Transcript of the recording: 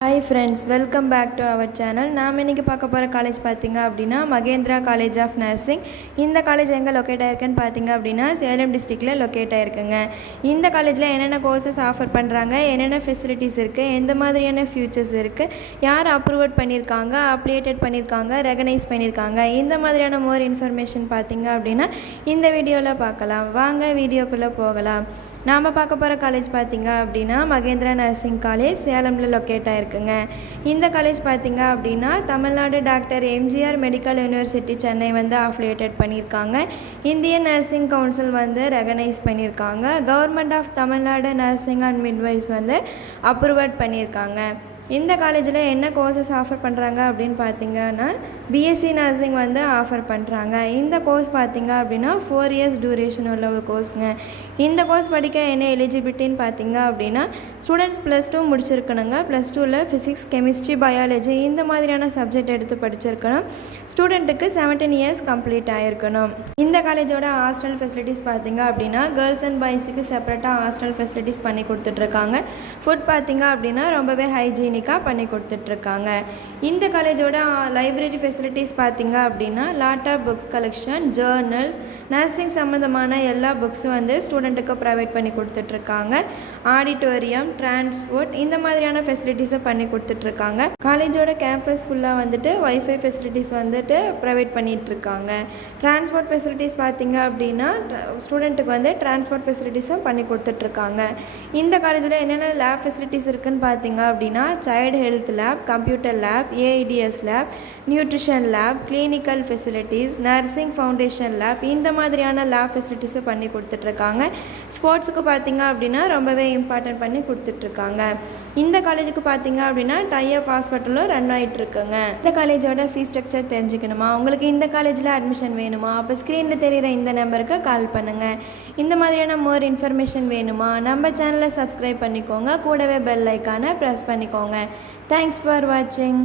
Hi friends, welcome back to our channel. நாம் இன்னைக்கு பார்க்க போற காலேஜ் பாத்தீங்க அப்படினா மகேந்திரா காலேஜ் ஆஃப் நர்சிங். இந்த காலேஜ் எங்க லொகேட் ஆயிருக்குன்னு பாத்தீங்க அப்படினா சேலம் டிஸ்ட்ரிக்ட்ல லொகேட் ஆயிருக்குங்க. இந்த காலேஜ்ல என்னென்ன கோர்சஸ் ஆஃபர் பண்றாங்க, என்னென்ன ஃபெசிலிட்டிஸ் இருக்கு, எந்த மாதிரியான ஃபியூச்சர்ஸ் இருக்கு, யார் அப்ரூவ் பண்ணிருக்காங்க, அப்ளிகேட் பண்ணிருக்காங்க, ரெகனைஸ் பண்ணிருக்காங்க, இந்த மாதிரியான மோர் இன்ஃபர்மேஷன் பாத்தீங்க அப்படினா இந்த வீடியோல பார்க்கலாம். வாங்க வீடியோக்குள்ள போகலாம். நாம பார்க்க போற காலேஜ் பாத்தீங்க அப்படினா மகேந்திரா நர்சிங் காலேஜ் சேலம்ல லொகேட் ஆயிருக்குங்க. இந்த காலேஜ் பாத்தீங்க அப்படினா Tamil Nadu doctor MGR medical university Chennai வந்து அஃபிலியேட்டட் பண்ணியிருக்காங்க. இந்தியன் நர்சிங் கவுன்சில் வந்து ரெகனைஸ் பண்ணியிருக்காங்க. Government of Tamil Nadu nursing and midwives வந்து அப்ரூவ் பண்ணியிருக்காங்க. இந்த காலேஜில் என்ன கோர்சஸ் ஆஃபர் பண்ணுறாங்க அப்படின்னு பார்த்தீங்கன்னா பிஎஸ்சி நர்சிங் வந்து ஆஃபர் பண்ணுறாங்க. இந்த கோர்ஸ் பார்த்தீங்க அப்படின்னா 4 years டியூரேஷன் உள்ள ஒரு கோர்ஸுங்க. இந்த கோர்ஸ் படிக்க என்ன எலிஜிபிலிட்டின்னு பார்த்தீங்க அப்படின்னா ஸ்டூடெண்ட்ஸ் +2 முடிச்சிருக்கணுங்க. +2ல் ஃபிசிக்ஸ், கெமிஸ்ட்ரி, பயாலஜி இந்த மாதிரியான சப்ஜெக்ட் எடுத்து படிச்சிருக்கணும். ஸ்டூடெண்ட்டுக்கு 17 years கம்ப்ளீட் ஆகிருக்கணும். இந்த காலேஜோட ஹாஸ்டல் ஃபெசிலிட்டிஸ் பார்த்தீங்க அப்படின்னா கேர்ள்ஸ் அண்ட் பாய்ஸுக்கு செப்பரேட்டாக ஹாஸ்டல் ஃபெசிலிட்டிஸ் பண்ணி கொடுத்துட்ருக்காங்க. ஃபுட் பார்த்தீங்க அப்படின்னா ரொம்பவே ஹைஜீனிக் பண்ணி கொடுத்துட்ருக்காங்க. இந்த காலேஜோட லைப்ரரி ஃபெசிலிட்டிஸ் பார்த்தீங்க அப்படின்னா laptop, books collection, journals, nursing சம்மந்தமான எல்லா புக்ஸும் வந்து ஸ்டூடெண்ட்டுக்கு ப்ரொவைட் பண்ணி கொடுத்துட்ருக்காங்க. ஆடிட்டோரியம், டிரான்ஸ்போர்ட் இந்த மாதிரியான ஃபெசிலிட்டிஸை பண்ணி கொடுத்துட்ருக்காங்க. காலேஜோட கேம்பஸ் ஃபுல்லாக வந்துட்டு வைஃபை ஃபெசிலிட்டிஸ் வந்துட்டு ப்ரொவைட் பண்ணிகிட்ருக்காங்க. டிரான்ஸ்போர்ட் ஃபெசிலிட்டிஸ் பார்த்தீங்க அப்படின்னா ஸ்டூடெண்ட்டுக்கு வந்து டிரான்ஸ்போர்ட் ஃபெசிலிட்டிஸும் பண்ணி கொடுத்துட்ருக்காங்க. இந்த காலேஜில் என்னென்ன லேப் ஃபெசிலிட்டிஸ் இருக்குதுன்னு பார்த்தீங்க அப்படின்னா child health lab, computer lab, AIDS lab, nutrition lab, clinical facilities, nursing foundation lab இந்த மாதிரியான லேப் ஃபெசிலிட்டிஸை பண்ணி கொடுத்துட்ருக்காங்க. ஸ்போர்ட்ஸுக்கு பார்த்தீங்க அப்படின்னா ரொம்பவே இம்பார்ட்டன்ட் பண்ணி கொடுத்துட்ருக்காங்க. இந்த காலேஜுக்கு பார்த்தீங்க அப்படின்னா டைப் ஹாஸ்பிட்டலும் ரன் ஆகிட்டு இருக்குங்க. இந்த காலேஜோட ஃபீஸ் ஸ்ட்ரக்சர் தெரிஞ்சுக்கணுமா, உங்களுக்கு இந்த காலேஜில் அட்மிஷன் வேணுமா, அப்போ ஸ்க்ரீனில் தெரிகிற இந்த நம்பருக்கு கால் பண்ணுங்கள். இந்த மாதிரியான மோர் இன்ஃபர்மேஷன் வேணுமா, நம்ம சேனலை சப்ஸ்கிரைப் பண்ணிக்கோங்க, கூடவே பெல் ஐக்கானை ப்ரெஸ் பண்ணிக்கோங்க. Thanks for watching.